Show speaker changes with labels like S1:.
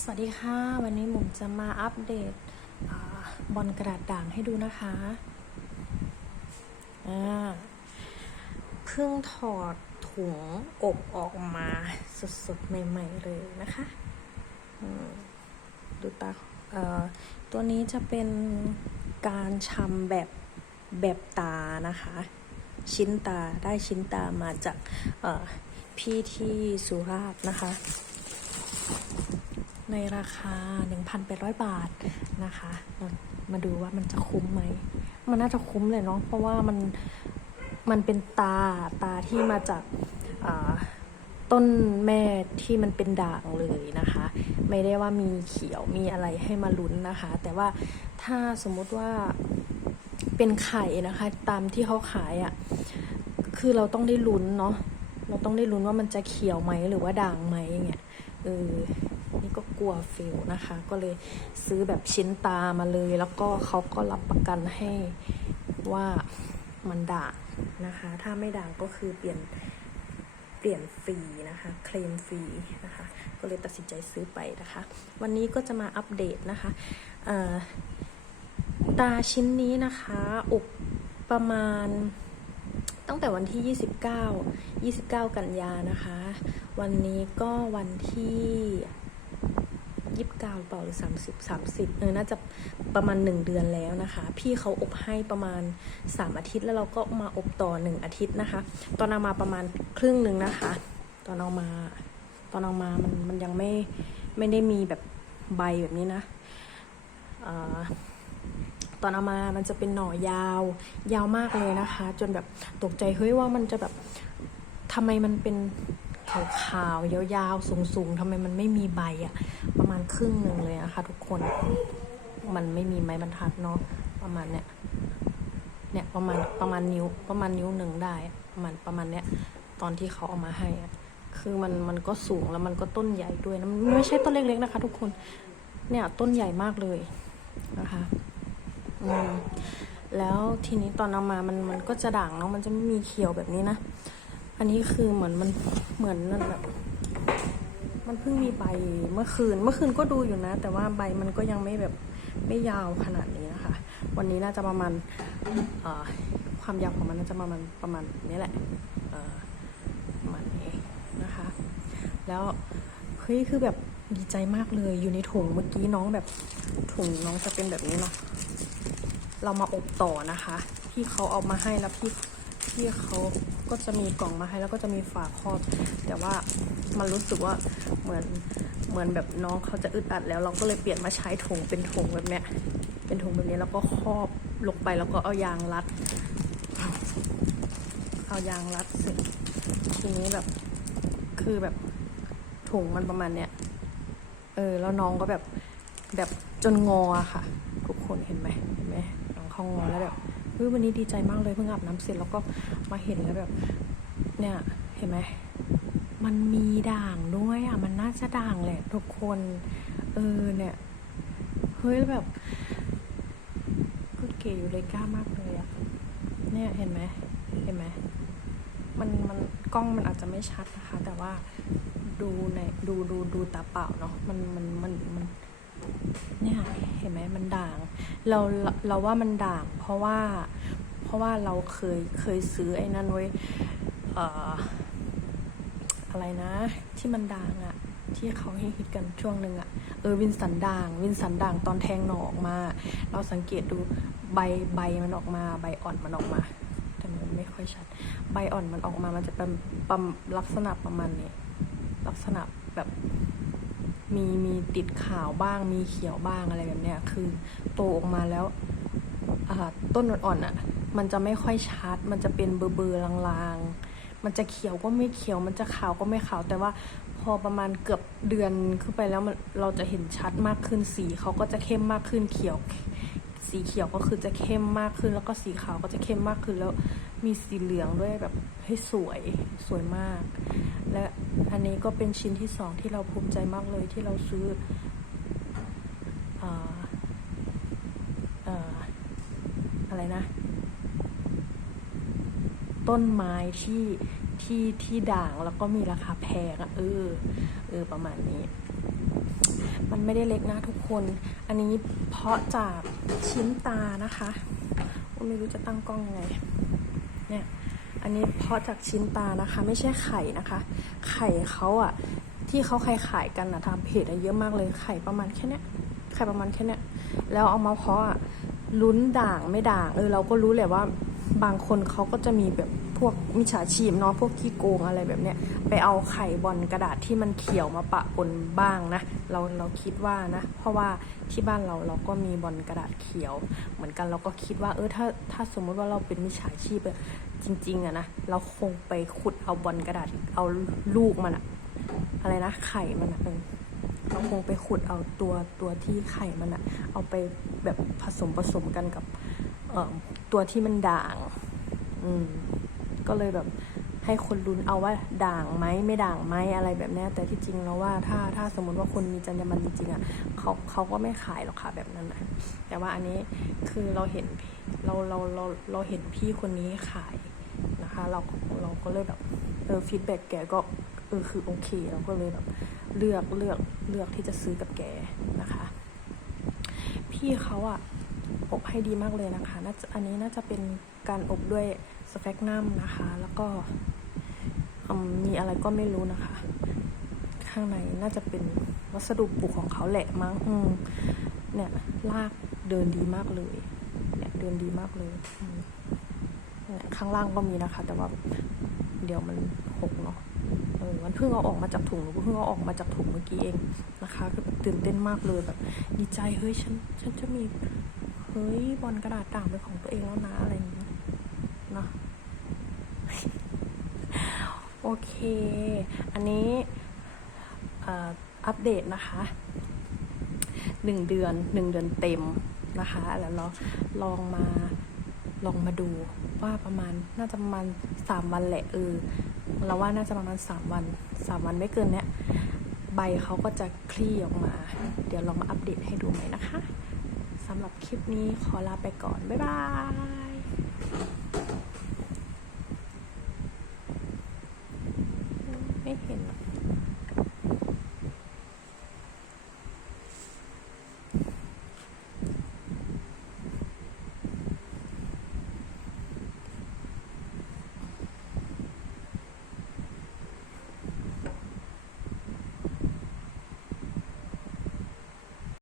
S1: สวัสดีค่ะ วันนี้หมุมจะมาอัปเดตบอลกระดาษด่างให้ดูนะคะเพิ่งถอดถุงอบออกมาสดๆใหม่ๆเลยนะคะดูตาตัวนี้จะเป็นการชำแบบแบบตานะคะ ชิ้นตาได้ชิ้นตามาจากพี่ที่สุราษฎร์นะคะ ในราคา 1,800 บาทนะคะเรามาดูว่ามันจะคุ้มไหม มันน่าจะคุ้มเลยเนาะเพราะว่ามันมันเป็นตาตาที่มาจากต้นแม่ที่มันเป็นด่างเลยนะคะ ไม่ได้ว่ามีเขียวมีอะไรให้มาลุ้นนะคะ แต่ว่าถ้าสมมุติว่าเป็นไข่นะคะ ตามที่เขาขายอะ่ะคือเราต้องได้ลุ้นเนาะเราต้องได้ลุ้นว่ามันจะเขียวไหมหรือว่าด่างไหมอย่างเงี้ย เออ นี่ก็กลัวฟิลนะคะ ก็เลยซื้อแบบชิ้นตามาเลย แล้วก็เขาก็รับประกันให้ว่ามันด่างนะคะ ถ้าไม่ด่างก็คือเปลี่ยนเปลี่ยนฟรีนะคะ เคลมฟรีนะคะ ก็เลยตัดสินใจซื้อไปนะคะ วันนี้ก็จะมาอัปเดตนะคะตาชิ้นนี้นะคะอบประมาณ ตั้งแต่วันที่ 29 29 กันยานะคะ วันนี้ก็วันที่29เปล่าหรือ30 30เออน่าจะประมาณ1เดือนแล้วนะคะ พี่เขาอบให้ประมาณ3อาทิตย์แล้วเราก็มาอบต่อ1อาทิตย์นะคะ ตอนเอามาประมาณครึ่งหนึ่งนะคะ ตอนเอามา ตอนเอามามันมันยังไม่ไม่ได้มีแบบใบแบบนี้นะอ่อ ตอนเอามามันจะเป็นหน่อยาว ยาวมากเลยนะคะ จนแบบตกใจเฮ้ยว่ามันจะแบบทำไมมันเป็นขาวๆยาวๆสูงๆทำไมมันไม่มีใบอะประมาณครึ่งหนึ่งเลยนะคะ ทุกคนมันไม่มีไม้บรรทัดเนาะประมาณเนี้ยเนี่ยประมาณประมาณนิ้วประมาณนิ้วหนึ่งได้ประมาณประมาณเนี้ยตอนที่เขาเอามาให้อะคือมันมันก็สูงแล้วมันก็ต้นใหญ่ด้วยนะมันไม่ใช่ต้นเล็กๆนะคะ ทุกคนเนี่ยต้นใหญ่มากเลยนะคะ อืมแล้วทีนี้ตอนเอามามันมันก็จะด่างเนาะมันจะไม่มีเขียวแบบนี้นะ อันนี้คือเหมือนมันเหมือนนั่นแบบ มันเพิ่งมีใบเมื่อคืน เมื่อคืนก็ดูอยู่นะ แต่ว่าใบมันก็ยังไม่แบบไม่ยาวขนาดนี้นะคะ วันนี้น่าจะประมาณความยาวของมันน่าจะประมาณประมาณนี้แหละประมาณนี้นะคะ แล้วเฮ้ยคือแบบดีใจมากเลยอยู่ในถุงเมื่อกี้น้องแบบถุงน้องจะเป็นแบบนี้เนาะ เรามาอบต่อนะคะ พี่เขาเอามาให้แล้วพี่พี่เขาก็จะมีกล่องมาให้แล้วก็จะมีฝาครอบ แต่ว่ามันรู้สึกว่าเหมือนเหมือนแบบน้องเขาจะอึดอัดแล้ว เราก็เลยเปลี่ยนมาใช้ถุงเป็นถุงแบบเนี้ยเป็นถุงแบบนี้แล้วก็ครอบลงไปแล้วก็เอายางรัด เอายางรัดเสร็จทีนี้แบบคือแบบถุงมันประมาณเนี้ยเออแล้วน้องก็แบบแบบจนงอค่ะ ทุกคนเห็นไหม เห็นไหมองงอแล้วแบบเฮ้ยวันนี้ดีใจมากเลยเพิ่งอาบน้ำเสร็จแล้วก็มาเห็นแล้วแบบ เนี่ยเห็นไหมมันมีด่างด้วยอะมันน่าจะด่างแหละทุกคนเออเนี่ยเฮ้ยแบบก็เก๋อยู่เลยกล้ามากเลยอะเนี่ยเห็นไหมเห็นไหมมันมันกล้องมันอาจจะไม่ชัดนะคะ แต่ว่าดูในดูดูดูตาเปล่าเนาะมันมันมันมัน เนี่ยเห็นไหมมันด่าง เราเราว่ามันด่าง เพราะว่าเพราะว่าเราเคยเคยซื้อไอ้นั่นไว้เอ่ออะไรนะ ที่มันด่างอะที่เขาให้ฮิตกันช่วงหนึ่งอะเออวินสันด่าง วินสันด่างตอนแทงหนอออกมา เราสังเกตดูใบใบมันออกมาใบอ่อนมันออกมา แต่มันไม่ค่อยชัด ใบอ่อนมันออกมามันจะเป็นปลักษณะประมาณนี้ลักษณะแบบ มีมีติดขาวบ้าง มีเขียวบ้างอะไรแบบเนี้ยคือโตออกมาแล้วต้นอ่อนๆอะ มันจะไม่ค่อยชัด มันจะเป็นเบอร์เบอๆลางๆ มันจะเขียวก็ไม่เขียว มันจะขาวก็ไม่ขาว แต่ว่าพอประมาณเกือบเดือนขึ้นไปแล้วมันเราจะเห็นชัดมากขึ้นสีเขาก็จะเข้มมากขึ้นเขียว สีเขียวก็คือจะเข้มมากขึ้น แล้วก็สีขาวก็จะเข้มมากขึ้นแล้วมีสีเหลืองด้วยแบบให้สวยสวยมาก และ อันนี้ก็เป็นชิ้นที่สองที่เราภูมิใจมากเลยที่เราซื้ออะไรนะ ต้นไม้ที่ที่ที่ด่างแล้วก็มีราคาแพงอะเออเออประมาณนี้ มันไม่ได้เล็กนะทุกคน อันนี้เพาะจากชิ้นตานะคะ ไม่รู้จะตั้งกล้องยังไงเนี่ย อันนี้เพาะจากชิ้นตานะคะ ไม่ใช่ไข่นะคะ ไข่เขาอะที่เขาขายขายกันนะทำเพจอะเยอะมากเลยไข่ประมาณแค่เนี้ยไข่ประมาณแค่เนี้ยแล้วเอามาเพาะอะลุ้นด่างไม่ด่างเออเราก็รู้แหละว่า บางคนเขาก็จะมีแบบพวกมิจฉาชีพเนาะพวกขี้โกงอะไรแบบเนี้ยไปเอาไข่บอลกระดาษที่มันเขียวมาปะปนบ้างนะ เราเราคิดว่านะ เพราะว่าที่บ้านเราเราก็มีบอลกระดาษเขียว เหมือนกันเราก็คิดว่าเออถ้าถ้าสมมุติว่าเราเป็นมิจฉาชีพจริงๆอะนะเราคงไปขุดเอาบอลกระดาษเอาลูกมันอะอะไรนะไข่มันอะเออเราคงไปขุดเอาตัวตัวที่ไข่มันอะเอาไปแบบผสมผสมกันกับ ตัวที่มันด่าง อืม ก็เลยแบบให้คนลุ้นเอาว่าด่างไหมไม่ด่างไหมอะไรแบบนี้แต่ที่จริงแล้วว่าถ้าถ้าสมมติว่าคนมีจรรยาบรรณจริงๆอะเขาเขาก็ไม่ขายหรอกค่ะแบบนั้นนะแต่ว่าอันนี้คือเราเห็นเราเราเราเราเห็นพี่คนนี้ขายนะคะ เราเราก็เลยแบบเออฟีดแบ็กแกก็เออคือโอเคเราก็เลยแบบเลือกเลือกเลือกที่จะซื้อกับแกนะคะ พี่เขาอะ ให้ดีมากเลยนะคะน่าจะอันนี้น่าจะเป็นการอบด้วยสแฟกนัมนะคะ แล้วก็มมีอะไรก็ไม่รู้นะคะ ข้างในน่าจะเป็นวัสดุปลูกของเขาแหละมั้งอืมเนี่ยลากเดินดีมากเลย เนี่ยเดินดีมากเลยเนี่ยข้างล่างก็มีนะคะ แต่ว่าเดี๋ยวมันหกเนาะเออมันเพิ่งเอาออกมาจากถุงหนูก็เพิ่งเอาออกมาจากถุงเมื่อกี้เองนะคะคือแบบตื่นเต้นมากเลยแบบดีใจเฮ้ยฉันฉันจะมี เฮ้ยบอลกระดาษด่างเป็นของตัวเองแล้วนะอะไรอย่างเงี้ยเนาะโอเค อันนี้อัปเดตนะคะหนึ่งเดือนหนึ่งเดือนเต็มนะคะ แล้วเราลองมาลองมาดูว่าประมาณน่าจะประมาณสามวันแหละเออเราว่าน่าจะประมาณสามวันสามวันไม่เกินเนี้ยใบเขาก็จะคลี่ออกมา เดี๋ยวลองมาอัปเดตให้ดูใหม่นะคะ สำหรับคลิปนี้ขอลาไปก่อน บ๊ายบาย